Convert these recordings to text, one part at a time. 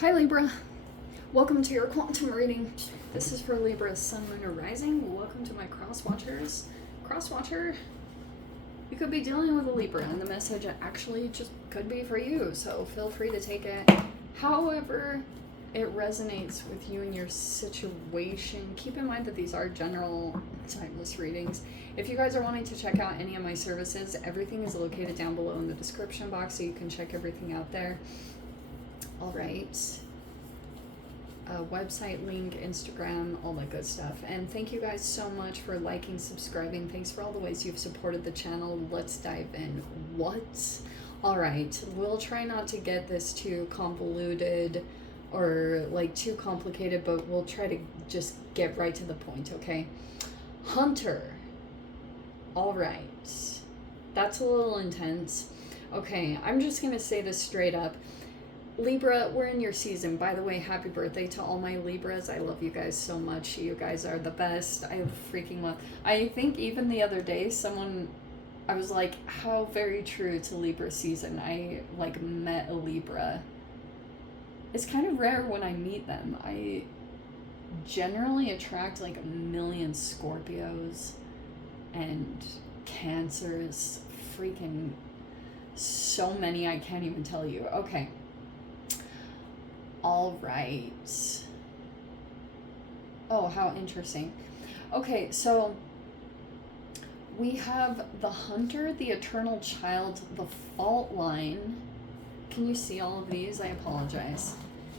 Hi Libra, welcome to your quantum reading. This is for Libra, Sun, Moon, or Rising. Welcome to my cross-watchers. Cross-watcher, you could be dealing with a Libra, and the message actually just could be for you, so feel free to take it however it resonates with you and your situation. Keep in mind that these are general, timeless readings. If you guys are wanting to check out any of my services, everything is located down below in the description box, so you can check everything out there. All right, website link, Instagram, all that good stuff. And thank you guys so much for liking, subscribing. Thanks for all the ways you've supported the channel. Let's dive in. All right, we'll try not to get this too convoluted or like too complicated, but we'll try to just get right to the point, okay? Hunter. All right, that's a little intense. Okay, I'm just gonna say this straight up. Libra, we're in your season. By the way, happy birthday to all my Libras. I love you guys so much. You guys are the best. I freaking love. I think even the other day, I was like, how very true to Libra season. I like met a Libra. It's kind of rare when I meet them. I generally attract like a million Scorpios and Cancers. Freaking so many, I can't even tell you. Okay. All right. Oh, how interesting. Okay, so we have the Hunter, the Eternal Child, the Fault Line. Can you see all of these? I apologize.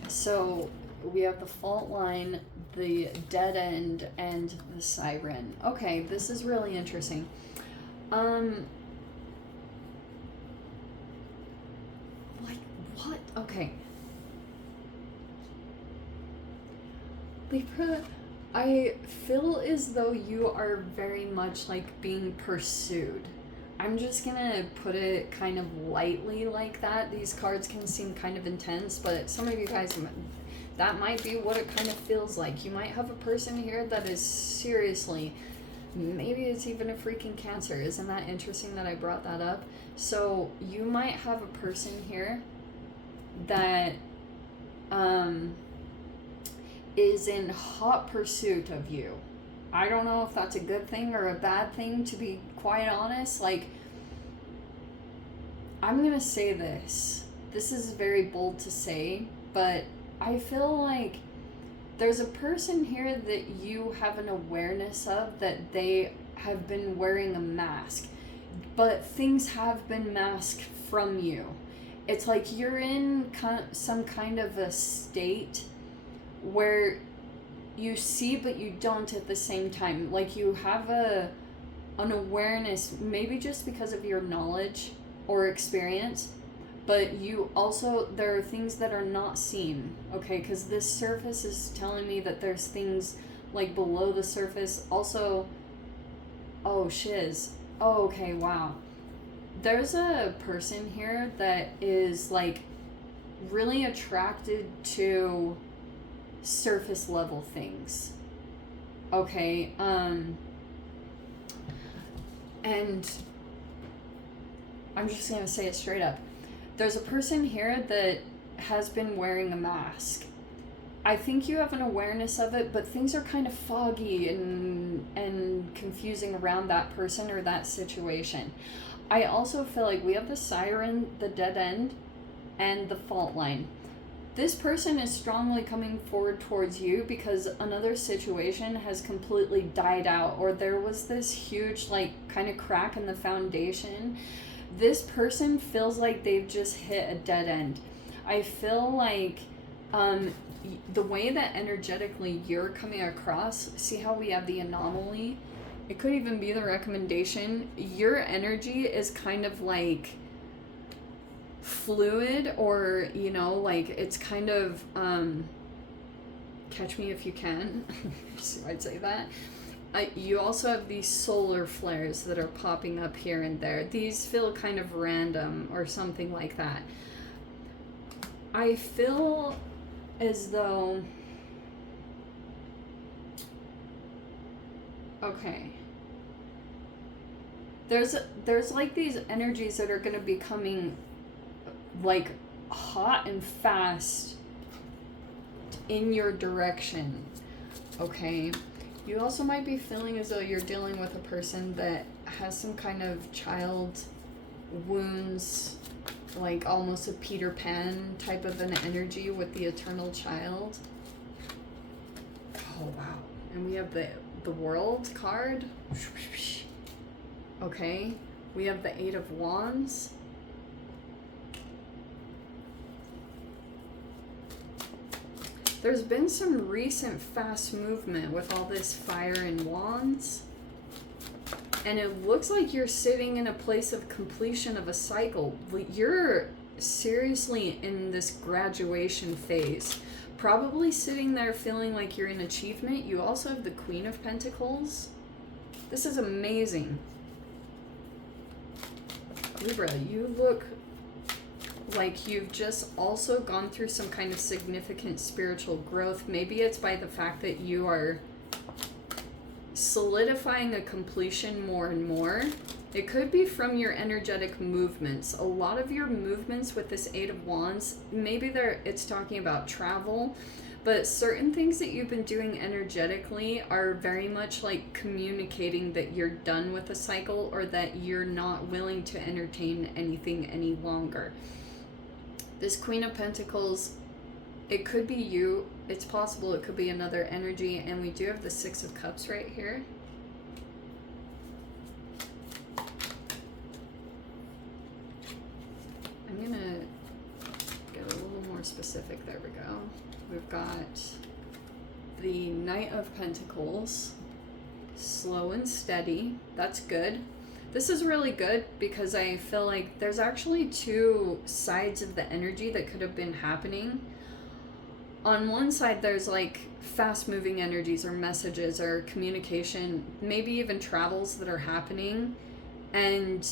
So we have the Fault Line, the Dead End, and the Siren. Okay, this is really interesting. Like, what? Okay. Libra, I feel as though you are very much like being pursued. I'm just gonna put it kind of lightly like that. These cards can seem kind of intense, but some of you guys, that might be what it kind of feels like. You might have a person here that is seriously, maybe it's even a freaking Cancer. Isn't that interesting that I brought that up? So you might have a person here that, is in hot pursuit of you. I don't know if that's a good thing or a bad thing, to be quite honest. Like, I'm gonna say this. This is very bold to say, but I feel like there's a person here that you have an awareness of that they have been wearing a mask, but things have been masked from you. It's like you're in some kind of a state where you see but you don't at the same time. Like you have an awareness, maybe just because of your knowledge or experience, but you also, there are things that are not seen, okay? Because this surface is telling me that there's things like below the surface. Also, oh shiz, oh okay, wow. There's a person here that is like really attracted to surface level things, okay? And I'm just gonna say it straight up. There's a person here that has been wearing a mask. I think you have an awareness of it, but things are kind of foggy and confusing around that person or that situation. I also feel like we have the Siren, the Dead End, and the Fault Line. This person is strongly coming forward towards you because another situation has completely died out, or there was this huge like kind of crack in the foundation. This person feels like they've just hit a dead end. I feel like the way that energetically you're coming across, see how we have the anomaly? It could even be the recommendation. Your energy is kind of like fluid, or you know, like it's kind of catch me if you can. So I'd say that you also have these solar flares that are popping up here and there. These feel kind of random or something like that. I feel as though, okay, there's like these energies that are going to be coming like hot and fast in your direction, okay? You also might be feeling as though you're dealing with a person that has some kind of child wounds, like almost a Peter Pan type of an energy with the eternal child. Oh, wow. And we have the World card. Okay. We have the Eight of Wands. There's been some recent fast movement with all this fire and wands. And it looks like you're sitting in a place of completion of a cycle. You're seriously in this graduation phase. Probably sitting there feeling like you're in achievement. You also have the Queen of Pentacles. This is amazing. Libra, you look like you've just also gone through some kind of significant spiritual growth. Maybe it's by the fact that you are solidifying a completion more and more. It could be from your energetic movements. A lot of your movements with this Eight of Wands, maybe it's talking about travel, but certain things that you've been doing energetically are very much like communicating that you're done with a cycle, or that you're not willing to entertain anything any longer. This Queen of Pentacles, it could be you. It's possible it could be another energy. And we do have the Six of Cups right here. I'm going to get a little more specific. There we go. We've got the Knight of Pentacles. Slow and steady. That's good. This is really good because I feel like there's actually two sides of the energy that could have been happening. On one side, there's like fast moving energies or messages or communication, maybe even travels that are happening. And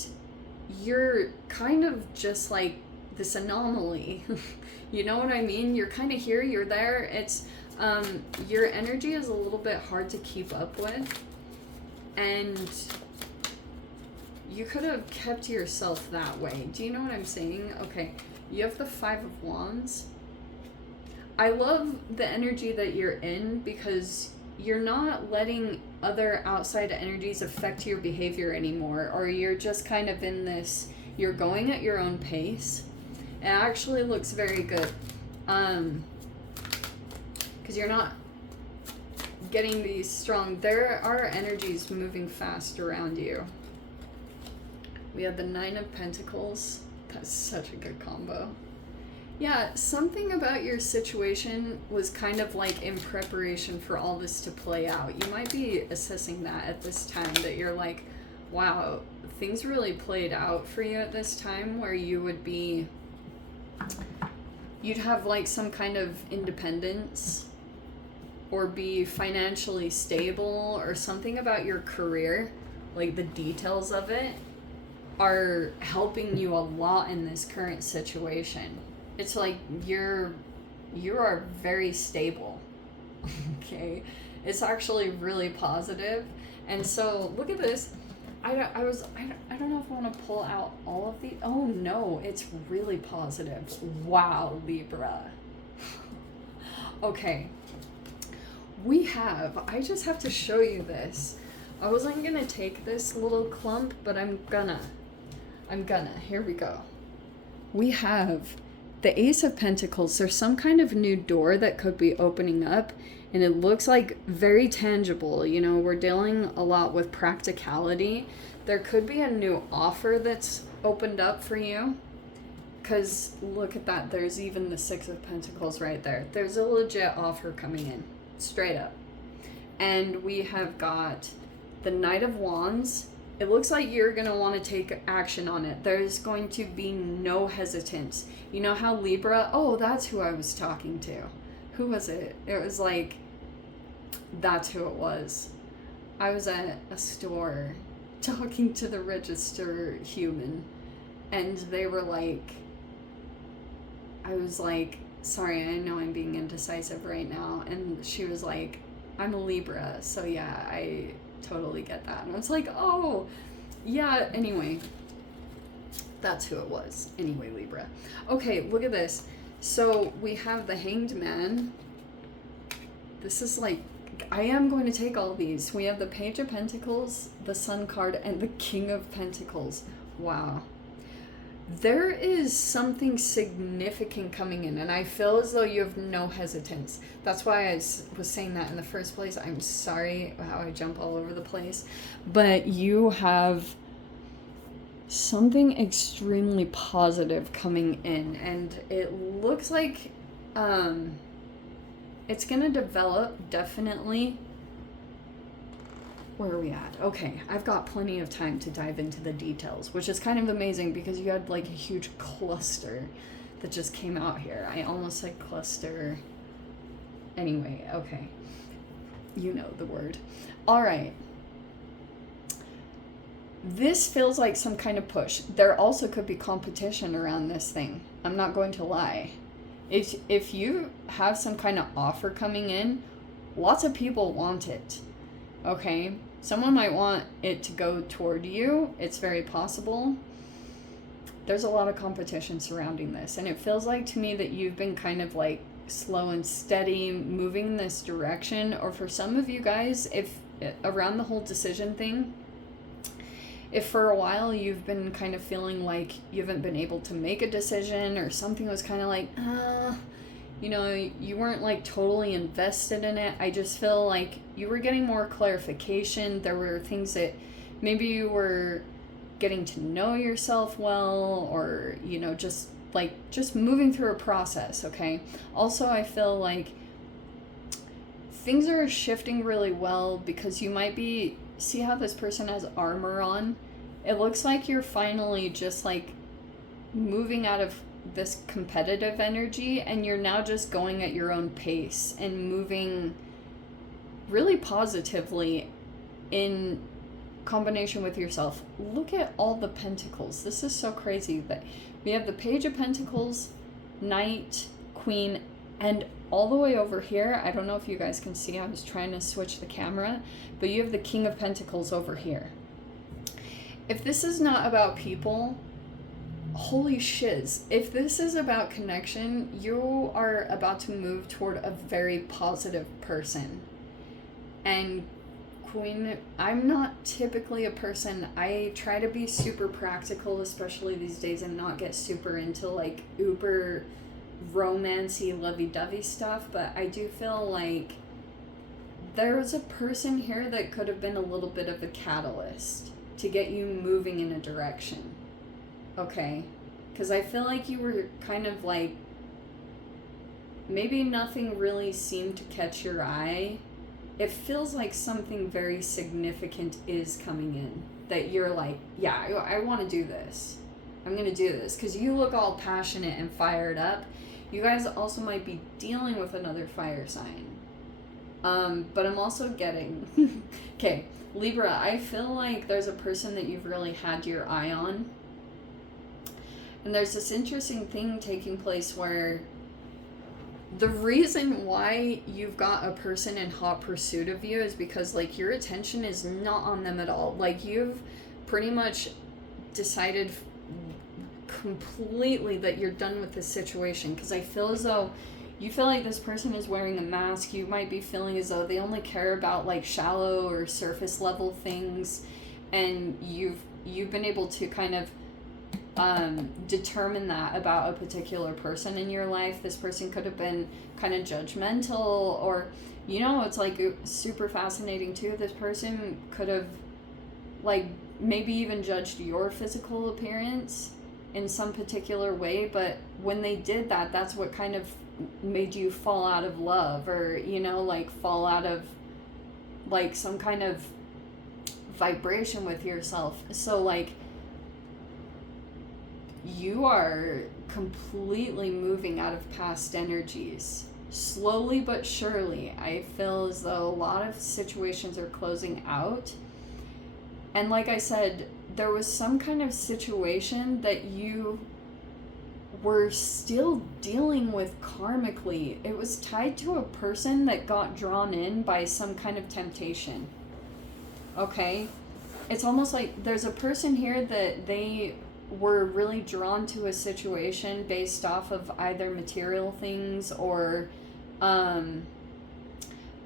you're kind of just like this anomaly. You know what I mean? You're kind of here, you're there. It's, your energy is a little bit hard to keep up with. And you could have kept yourself that way. Do you know what I'm saying? Okay, you have the Five of Wands. I love the energy that you're in because you're not letting other outside energies affect your behavior anymore, or you're just kind of in this, you're going at your own pace. It actually looks very good. Because you're not getting these strong, there are energies moving fast around you. We have the Nine of Pentacles. That's such a good combo. Yeah, something about your situation was kind of like in preparation for all this to play out. You might be assessing that at this time, that you're like, wow, things really played out for you at this time, where you would be, you'd have like some kind of independence or be financially stable, or something about your career, like the details of it are helping you a lot in this current situation. It's like you are very stable. Okay, it's actually really positive. And so look at this. I don't know if I want to pull out all of the, oh no, it's really positive. Wow, Libra. Okay, I just have to show you this. I wasn't gonna take this little clump, but I'm gonna, here we go. We have the Ace of Pentacles. There's some kind of new door that could be opening up, and it looks like very tangible. You know, we're dealing a lot with practicality. There could be a new offer that's opened up for you, because look at that. There's even the Six of Pentacles right there. There's a legit offer coming in, straight up. And we have got the Knight of Wands. It looks like you're going to want to take action on it. There's going to be no hesitance. You know how Libra, oh, that's who I was talking to. Who was it? It was like, that's who it was. I was at a store talking to the register human, and they were like, I was like, sorry, I know I'm being indecisive right now. And she was like, I'm a Libra, so yeah, I totally get that. And I was like, oh, yeah, anyway, that's who it was. Anyway, Libra. Okay, look at this. So we have the Hanged Man, This is like, I am going to take all these. We have the Page of Pentacles, the Sun card, and the King of Pentacles. Wow. There is something significant coming in, and I feel as though you have no hesitance. That's why I was saying that in the first place. I'm sorry how I jump all over the place. But you have something extremely positive coming in, and it looks like it's going to develop, definitely. Where are we at? Okay, I've got plenty of time to dive into the details, which is kind of amazing because you had like a huge cluster that just came out here. I almost said cluster. Anyway, okay. You know the word. All right. This feels like some kind of push. There also could be competition around this thing. I'm not going to lie. If you have some kind of offer coming in, lots of people want it. Okay? Someone might want it to go toward you. It's very possible. There's a lot of competition surrounding this. And it feels like to me that you've been kind of like slow and steady moving in this direction. Or for some of you guys, if around the whole decision thing, if for a while you've been kind of feeling like you haven't been able to make a decision, or something was kind of like, you know, you weren't like totally invested in it. I just feel like you were getting more clarification. There were things that maybe you were getting to know yourself well, or, you know, just moving through a process, okay? Also, I feel like things are shifting really well because you might be, see how this person has armor on? It looks like you're finally just like moving out of this competitive energy, and you're now just going at your own pace and moving really positively in combination with yourself. Look at all the pentacles. This is so crazy that we have the Page of Pentacles, Knight, Queen, and all the way over here, I don't know if you guys can see, I was trying to switch the camera, but you have the King of Pentacles over here. If this is not about people, holy shiz. If this is about connection, you are about to move toward a very positive person. And Queen, I'm not typically a person, I try to be super practical, especially these days, and not get super into like uber romancy lovey-dovey stuff, but I do feel like there's a person here that could have been a little bit of a catalyst to get you moving in a direction, okay? Because I feel like you were kind of like, maybe nothing really seemed to catch your eye. It feels like something very significant is coming in, that you're like, yeah, I want to do this. I'm going to do this, because you look all passionate and fired up. You guys also might be dealing with another fire sign. But I'm also getting... Okay, Libra, I feel like there's a person that you've really had your eye on. And there's this interesting thing taking place where the reason why you've got a person in hot pursuit of you is because, like, your attention is not on them at all. Like, you've pretty much decided completely that you're done with this situation, because I feel as though you feel like this person is wearing a mask. You might be feeling as though they only care about like shallow or surface level things, and you've been able to kind of determine that about a particular person in your life. This person could have been kind of judgmental, or, you know, it's like super fascinating too. This person could have like maybe even judged your physical appearance in some particular way, but when they did that, that's what kind of made you fall out of love, or, you know, like fall out of like some kind of vibration with yourself. So like you are completely moving out of past energies, slowly but surely. I feel as though a lot of situations are closing out, and like I said, there was some kind of situation that you were still dealing with karmically. It was tied to a person that got drawn in by some kind of temptation. Okay? It's almost like there's a person here that they were really drawn to a situation based off of either material things or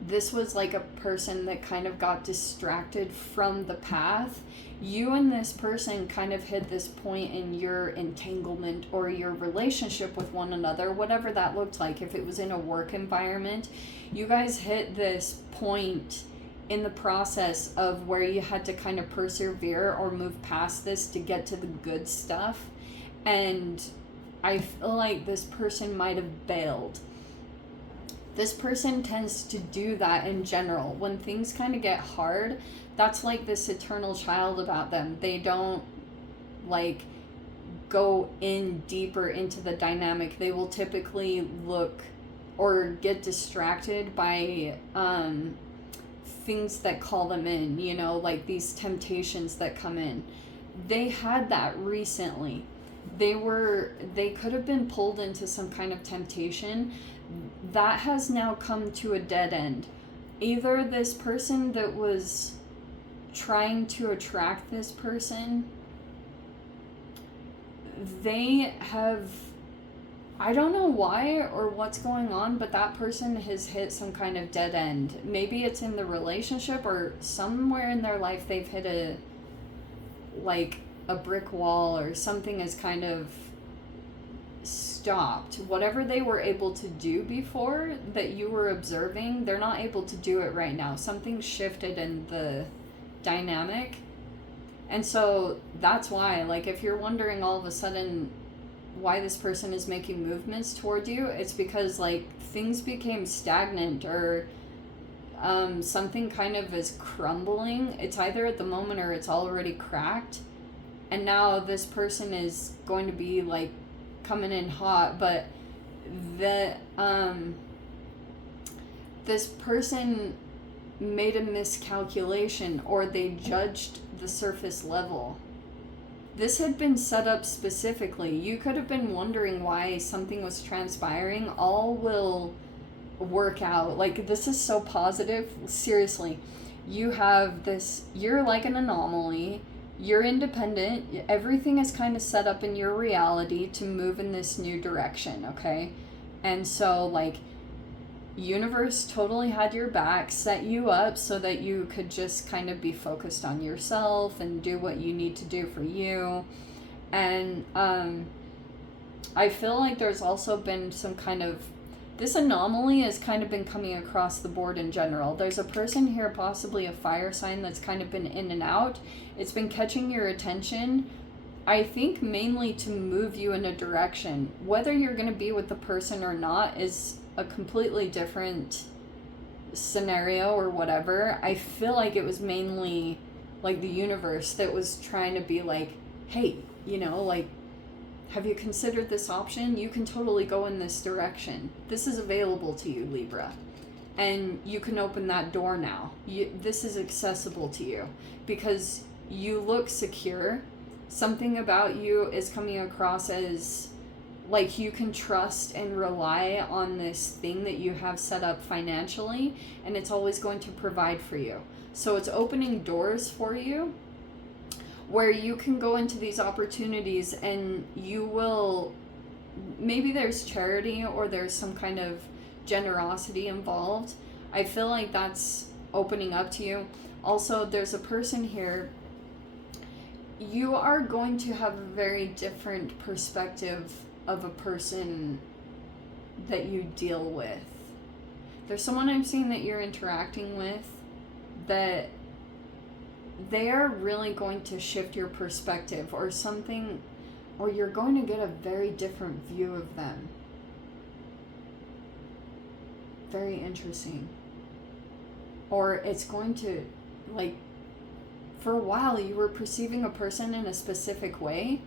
this was like a person that kind of got distracted from the path. You and this person kind of hit this point in your entanglement or your relationship with one another, whatever that looked like. If it was in a work environment, you guys hit this point in the process of where you had to kind of persevere or move past this to get to the good stuff. And I feel like this person might have bailed. This person tends to do that in general. When things kind of get hard, that's like this eternal child about them. They don't like go in deeper into the dynamic. They will typically look or get distracted by things that call them in, you know, like these temptations that come in. They had that recently. They could have been pulled into some kind of temptation that has now come to a dead end. Either this person that was trying to attract this person, they have, I don't know why or what's going on, but that person has hit some kind of dead end. Maybe it's in the relationship or somewhere in their life they've hit a brick wall or something has kind of stopped. Whatever they were able to do before that you were observing, they're not able to do it right now. Something shifted in the dynamic. And so that's why, like, if you're wondering all of a sudden why this person is making movements toward you, it's because, like, things became stagnant or something kind of is crumbling. It's either at the moment or it's already cracked. And now this person is going to be, like, coming in hot, but this person made a miscalculation or they judged the surface level. This had been set up specifically. You could have been wondering why something was transpiring. All will work out. Like, this is so positive. Seriously, you have this, you're like an anomaly. You're independent. Everything is kind of set up in your reality to move in this new direction, okay? And so, like, universe totally had your back, set you up so that you could just kind of be focused on yourself and do what you need to do for you. And I feel like there's also been some kind of, this anomaly has kind of been coming across the board in general. There's a person here, possibly a fire sign, that's kind of been in and out. It's been catching your attention, I think mainly to move you in a direction. Whether you're going to be with the person or not is a completely different scenario or whatever. I feel like it was mainly like the universe that was trying to be like, hey, you know, like, have you considered this option? You can totally go in this direction. This is available to you, Libra. And you can open that door now. This is accessible to you because you look secure. Something about you is coming across as like you can trust and rely on this thing that you have set up financially, and it's always going to provide for you. So it's opening doors for you where you can go into these opportunities and you will, maybe there's charity or there's some kind of generosity involved. I feel like that's opening up to you. Also, there's a person here. You are going to have a very different perspective of a person that you deal with. There's someone I'm seeing that you're interacting with that they are really going to shift your perspective or something, or you're going to get a very different view of them. Very interesting. Or it's going to, like, for a while you were perceiving a person in a specific way.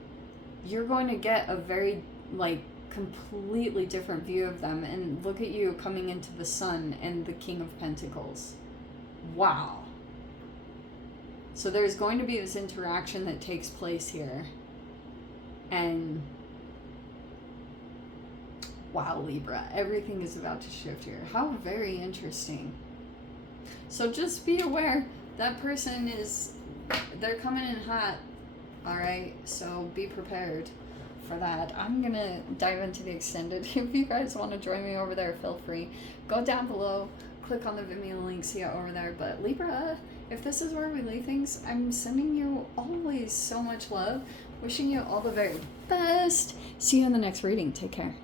You're going to get a very, like, completely different view of them, and look at you coming into the Sun and the King of Pentacles. Wow. So there's going to be this interaction that takes place here. And wow, Libra, everything is about to shift here. How very interesting. So just be aware that person is, they're coming in hot. All right, so be prepared for that. I'm gonna dive into the extended. If you guys want to join me over there, feel free. Go down below, click on the Vimeo link, see it over there. But Libra, if this is where we leave things, I'm sending you always so much love. Wishing you all the very best. See you in the next reading. Take care.